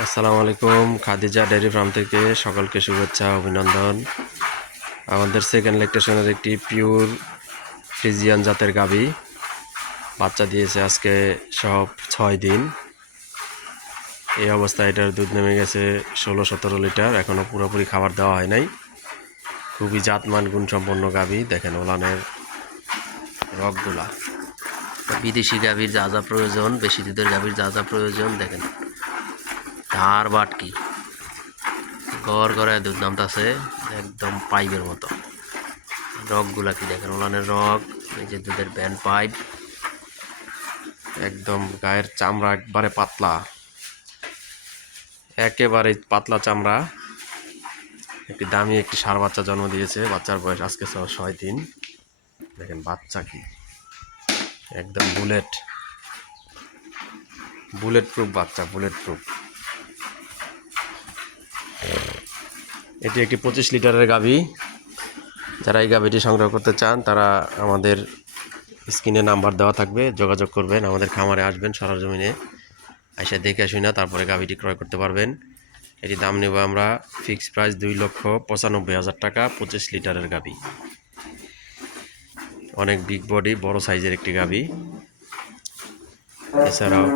আসসালামু আলাইকুম। Khadija dairy farm থেকে সকলকে শুভেচ্ছা অভিনন্দন। আমাদের সেকেন্ড ল্যাকটেশনের একটি পিওর ফ্রিজিয়ান জাতের গাভী বাচ্চা দিয়েছে আজকে সব 6 দিন। এই অবস্থায় এটার দুধ নেমে গেছে 16-17 লিটার। এখনও পুরোপুরি খাবার দেওয়া হয় নাই। খুবই জাতমান গুণসম্পন্ন গাভী। দেখেন ওলানের রগগুলা। বিদেশি গাভীর যা যা প্রয়োজন, বেশি দুধের গাভীর যা যা প্রয়োজন দেখেন। ধার বাটকি গড় গড়ায় দুধ নামতাছে একদম পাইপের মতো। রগগুলা কি দেখেন, ওলানের রগ, এই যে দুধের ব্যান্ড পাইপ, একদম গায়ের চামড়া একবারে পাতলা, একেবারে পাতলা চামড়া। একটি দামি একটি ষাঁড় বাচ্চা জন্ম দিয়েছে। বাচ্চার বয়স আজকে 6 দিন। দেখেন বাচ্চা কি একদম বুলেট প্রুফ বাচ্চা, বুলেট প্রুফ। এটি একটি 25 লিটারের গাভী। যারা এই গাভীটি সংগ্রহ করতে চান তারা আমাদের স্ক্রিনে নাম্বার দেওয়া থাকবে, যোগাযোগ করবেন। আমাদের খামারে আসবেন, সরজমিনে এসে দেখে শুনে তারপরে গাভীটি ক্রয় করতে পারবেন। এটি দাম নেব আমরা ফিক্সড প্রাইস 2,95,000 টাকা। 25 লিটারের গাভী, অনেক বিগ বডি, বড় সাইজের একটি গাভী। এছাড়াও